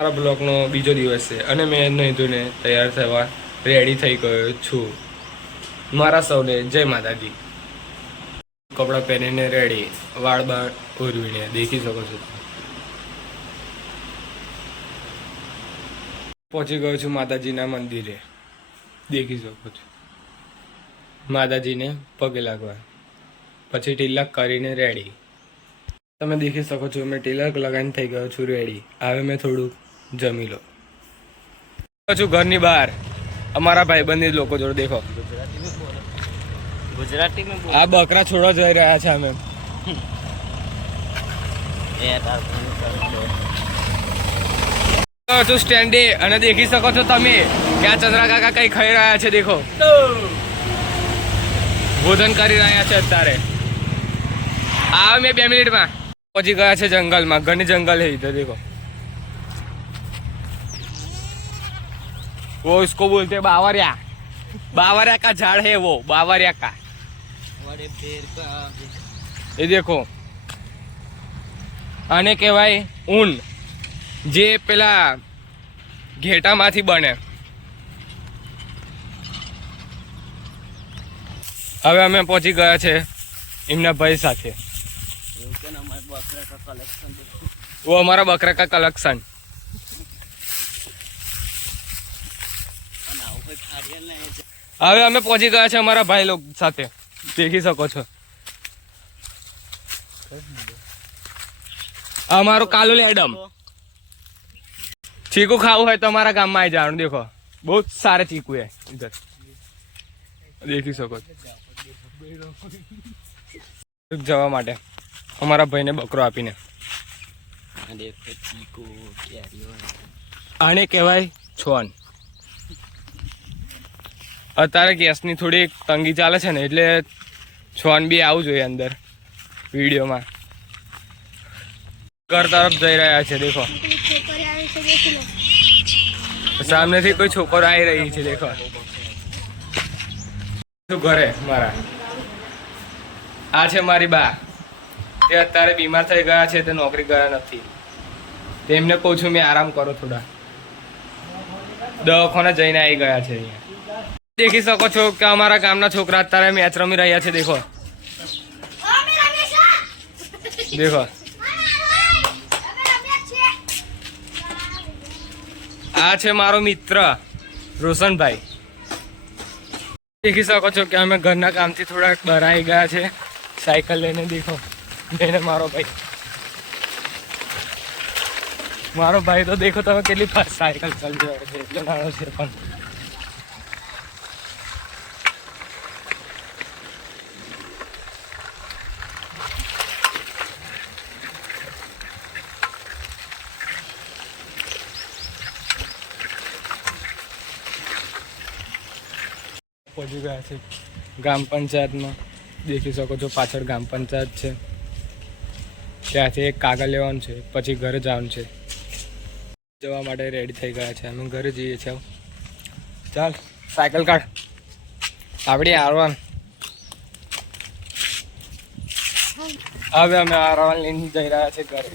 મારા બ્લોગનો બીજો દિવસ છે અને મેં નહીં ધોઈને તૈયાર થવા રેડી થઈ ગયો છું. મારા સૌને જય માતાજી. કપડાં પહેરીને રેડી, વાળ બાળ ઓરવીને દેખી શકો છો. પહોંચી ગયો છું માતાજીના મંદિરે, દેખી શકો છો. માતાજીને પગે લાગવા, પછી તિલક કરીને રેડી. તમે દેખી શકો છો મેં તિલક લગાવીને થઈ ગયો છું રેડી. હવે મેં થોડુંક જમી લો છું ઘરની બહાર અમારા ભાઈબંધી લોકો જોડે. દેખો ગુજરાતી में આ બકરા છોડવા જઈ રહ્યા છે અમે. છું સ્ટેન્ડે અને દેખી શકો છો તમે કે આ ચંદ્રા કાકા કઈ ખાઈ રહ્યા છે. દેખો ભોજન કરી રહ્યા છે અત્યારે. આવે મેં 2 મિનિટમાં પહોંચી ગયા છે જંગલમાં. ઘણી જંગલ है इधर. देखो वो इसको बोलते हैं बावरिया. बावरिया का झाड़ है वो, बावरिया का. ये देखो આને કહેવાય ઊન, જે પેલા ઘેટામાંથી બને. હવે અમે પહોંચી ગયા છે એમના ભાઈ સાથે. वो हमारा बकरा का कलेक्शन. હવે અમે પહોંચી ગયા છે અમારા ભાઈ લોકો સાથે, દેખી શકો છો. અમારું કાલુ લેડમ. ચીકુ ખાવું હોય તો અમારા ગામમાં આવી જવાનું. દેખો બહુ સારા ચીકુ है इधर, દેખી શકો છો. જવા માટે અમારા ભાઈને બકરો આપીને. આને કહેવાય છોન. અત્યારે ગેસની થોડી તંગી ચાલે છે ને, એટલે છોન બી આવવું જોઈએ અંદર વિડીયોમાં. ઘર તરફ જઈ રહ્યા છે. દેખો સામનેથી કોઈ છોકરો આવી રહી છે. દેખો ઘરે મારા આ છે મારી બા. તે અત્યારે બીમાર થઈ ગયા છે, તે નોકરી ગયા નથી. તેમને કહું છું મેં આરામ કરો થોડા. દવાખાને જઈને આવી ગયા છે અહીંયા. દેખી શકો છો કે અમારા ગામના છોકરા અત્યારે મેચ રમી રહ્યા છે. દેખો દેખો આ છે મારો મિત્ર રોશનભાઈ. દેખી શકો છો કે અમે ઘરના કામથી થોડાક બહાર આવી ગયા છે સાયકલ લઈને. દેખો એને મારો ભાઈ તો દેખો તમે કેટલી ફાસ્ટ સાયકલ ચાલી રહ્યો છે. એટલો નાનો છે પણ પહોંચી ગયા છે ગ્રામ પંચાયતમાં. દેખી શકો છો પાછળ ગ્રામ પંચાયત છે. ત્યાંથી એક કાગળ લેવાનું છે, પછી ઘરે જવાનું છે. જવા માટે રેડી થઈ ગયા છે. અમે ઘરે જઈએ છીએ. ચાલ સાયકલ કાઢ આપણી આરવાન. હવે અમે આરવાન લઈને જઈ રહ્યા છે ઘરે.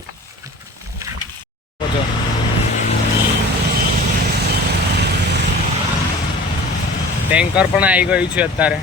ટેન્કર પણ આવી ગયું છે અત્યારે.